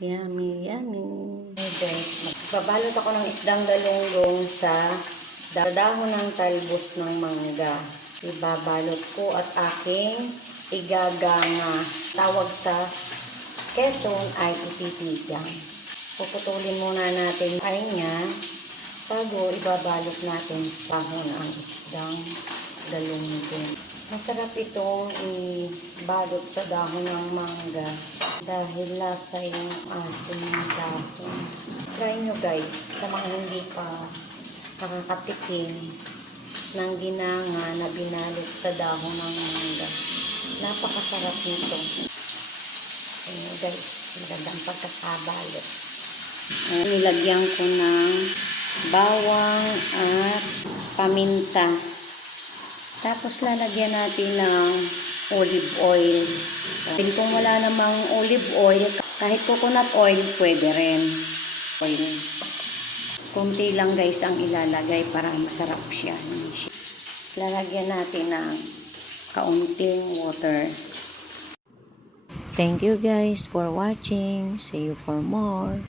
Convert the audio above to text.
Yummy, yummy. Hey guys, magbabalot ako ng isdang galunggong sa dahon ng talbos ng mangga. Ibabalot ko at aking igaganga. Tawag sa Quezon ay ipitigang. Puputulin muna natin ay niya bago ibabalot natin sa dahon ang isdang galunggong. Masarap itong ibalot sa dahon ng mangga dahil lasa yung asin ng dahon. Try nyo guys, sa mga hindi pa nakakatikim ng ginanga na binalot sa dahon ng mangga. Napakasarap nito. Ayun guys, magandang pagkakabalot. Nilagyan ko ng bawang at paminta. Tapos lalagyan natin ng olive oil. Kung wala namang olive oil, kahit coconut oil, pwede rin. Kunti lang guys ang ilalagay para masarap siya. Lalagyan natin ng kaunting water. Thank you guys for watching. See you for more.